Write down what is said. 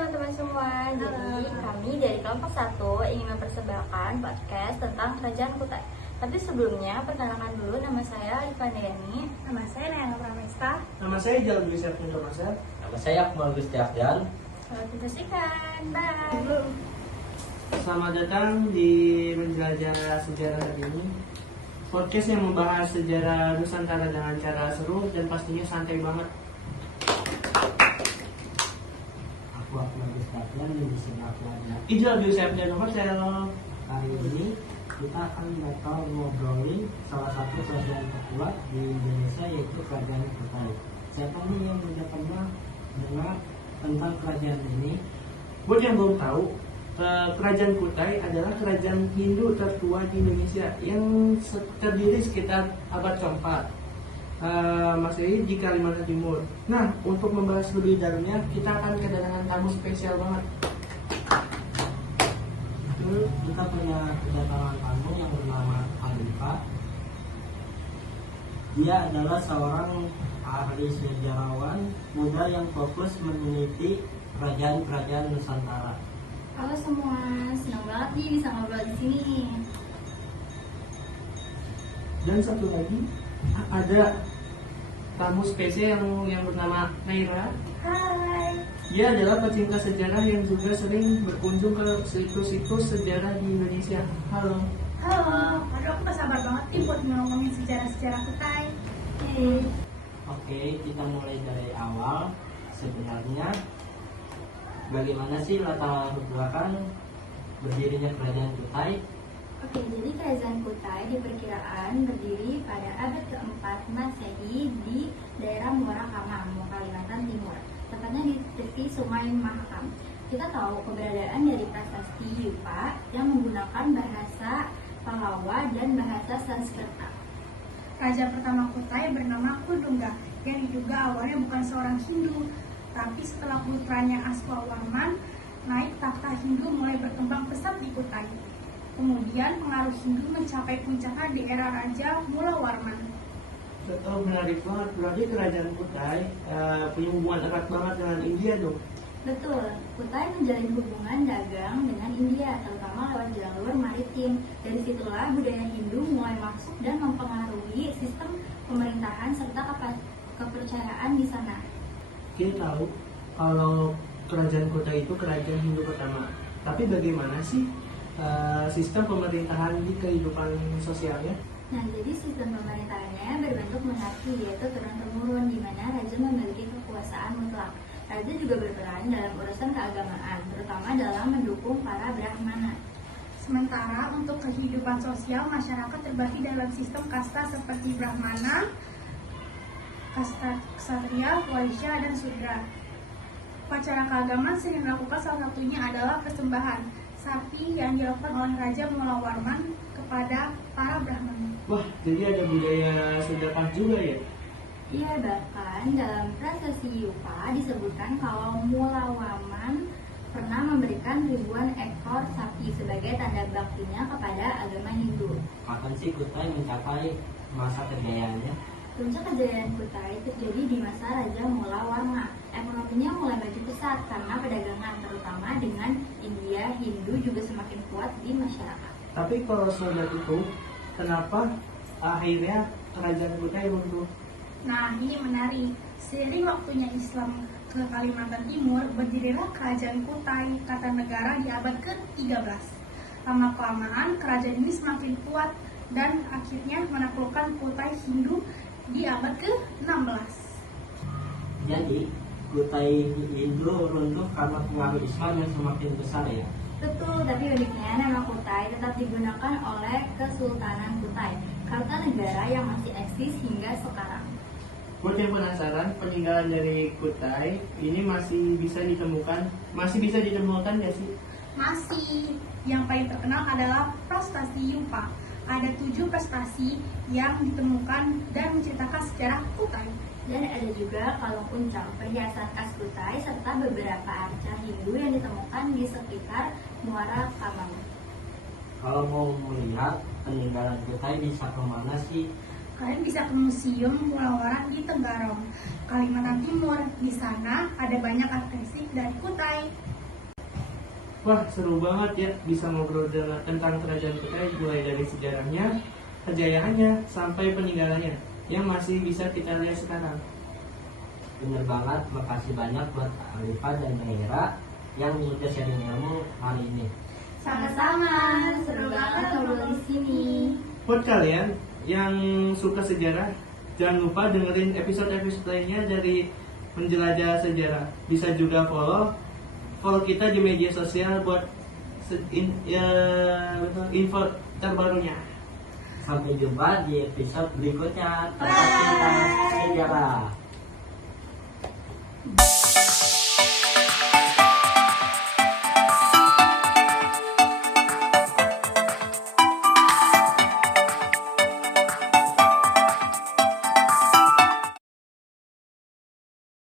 teman-teman semua. Jadi kami dari kelompok 1 ingin mempersembahkan podcast tentang Kerajaan Kutai. Tapi sebelumnya perkenalkan dulu, nama saya Rifan Dayani. Nama saya Nayana Pramesta. Nama saya Jalan Bisa Indonesia. Nama saya Akmal Gustiafdan. Selamat menyaksikan. Bye. Selamat datang di Menjelajah Sejarah hari ini. Podcast yang membahas sejarah Nusantara dengan cara seru dan pastinya santai banget. Aku Akmal Gustiafdan di sini aku ada. Ijal Bisa Hotel. Hari ini kita akan bakal ngobrolin salah satu kerajaan terkuat di Indonesia, yaitu Kerajaan Kutai. Siapa nih yang udah pernah dengar tentang kerajaan ini? Buat yang belum tahu, Kerajaan Kutai adalah kerajaan Hindu tertua di Indonesia yang terdiri sekitar abad keempat Masehi di Kalimantan Timur. Nah, untuk membahas lebih dalamnya, kita akan kedatangan tamu spesial banget. Kita punya kedatangan tamu yang bernama Alifa. Dia adalah seorang ahli sejarawan muda yang fokus meneliti kerajaan-kerajaan Nusantara. Halo semua, senang banget nih bisa ngobrol di sini. Dan satu lagi, ada tamu spesial yang bernama Naira. Hai. Dia adalah pecinta sejarah yang juga sering berkunjung ke situs-situs sejarah di Indonesia. Halo. Halo, aduh aku gak sabar banget nih buat ngomongin sejarah-sejarah Kutai. Oke, kita mulai dari awal. Sebenarnya bagaimana sih latar belakang berdirinya Kerajaan Kutai? Oke, jadi Kerajaan Kutai diperkiraan berdiri pada abad keempat Masehi di daerah Muara Kamang, Kalimantan Timur, tepatnya di tepi Sungai Mahakam. Kita tahu keberadaan dari prasasti Yupa yang menggunakan bahasa Pallawa dan bahasa Sanskerta. Raja pertama Kutai bernama Kudungga yang diduga awalnya bukan seorang Hindu, tapi setelah putranya Aswawarman naik takhta Hindu mulai berkembang pesat di Kutai. Kemudian pengaruh Hindu mencapai puncaknya di era Raja Mulawarman. Oh, menarik banget. Berarti Kerajaan Kutai punya hubungan erat banget dengan India dong. Betul, Kutai menjalin hubungan dagang dengan India, terutama lewat jalur maritim. Dari situlah budaya Hindu mulai masuk dan mempengaruhi sistem pemerintahan serta kepercayaan di sana. Kita tahu kalau Kerajaan Kutai itu kerajaan Hindu pertama. Tapi bagaimana sih sistem pemerintahan di kehidupan sosialnya? Nah, jadi sistem pemerintahannya berbentuk monarki, yaitu turun-temurun, di mana raja memiliki kekuasaan mutlak. Raja juga berperan dalam urusan keagamaan, terutama dalam mendukung para Brahmana. Sementara untuk kehidupan sosial, masyarakat terbagi dalam sistem kasta seperti Brahmana, kasta Ksatria, Waisya, dan Sudra. Upacara keagamaan sering dilakukan, salah satunya adalah persembahan sapi yang dilakukan oleh Raja Mulawarman kepada para Brahmana. Wah, jadi ada budaya sedekah juga ya? Iya, bahkan dalam prasasti Yupa disebutkan kalau Mulawarman pernah memberikan ribuan ekor sapi sebagai tanda baktinya kepada agama Hindu. Kapan sih Kutai mencapai masa kejayaannya? Puncak kejayaan Kutai terjadi di masa Raja Mulawarman. Ekonominya mulai maju pesat karena perdagangan, terutama dengan India. Hindu juga semakin kuat di masyarakat. Tapi kalau sobat itu, kenapa akhirnya Kerajaan Kutai runtuh? Nah, ini menarik. Seiring waktunya Islam ke Kalimantan Timur, berdirilah Kerajaan Kutai Kartanegara di abad ke-13. Lama-kelamaan, kerajaan ini semakin kuat dan akhirnya menaklukkan Kutai Hindu di abad ke-16. Jadi Kutai Hindu runtuh karena pengaruh Islam yang semakin besar ya. Betul, tapi uniknya nama Kutai tetap digunakan oleh Kesultanan Kutai, Kartanegara yang masih eksis hingga sekarang. Buat yang penasaran, peninggalan dari Kutai ini masih bisa ditemukan nggak sih? Masih, yang paling terkenal adalah prestasi Yupa. Ada 7 prestasi yang ditemukan dan menceritakan sejarah Kutai. Dan ada juga kalung uncang, perhiasan khas Kutai, serta beberapa arca Hindu yang ditemukan di sekitar Muara Kamang. Kalau mau melihat peninggalan Kutai bisa kemana sih? Kalian bisa ke Museum Mulawarman di Tenggarong, Kalimantan Timur. Di sana ada banyak artefak dari Kutai. Wah, seru banget ya bisa ngobrol tentang Kerajaan Kutai, mulai dari sejarahnya, kejayaannya, sampai peninggalannya yang masih bisa kita lihat sekarang. Bener banget, makasih banyak buat Alifa dan Naira yang udah sharing ilmu hari ini. Sama-sama, seru banget ngobrol di sini. Buat kalian yang suka sejarah, jangan lupa dengerin episode-episode lainnya dari Menjelajah Sejarah. Bisa juga follow kita di media sosial buat info terbarunya. Sampai jumpa di episode berikutnya. Tempat kita sejarah.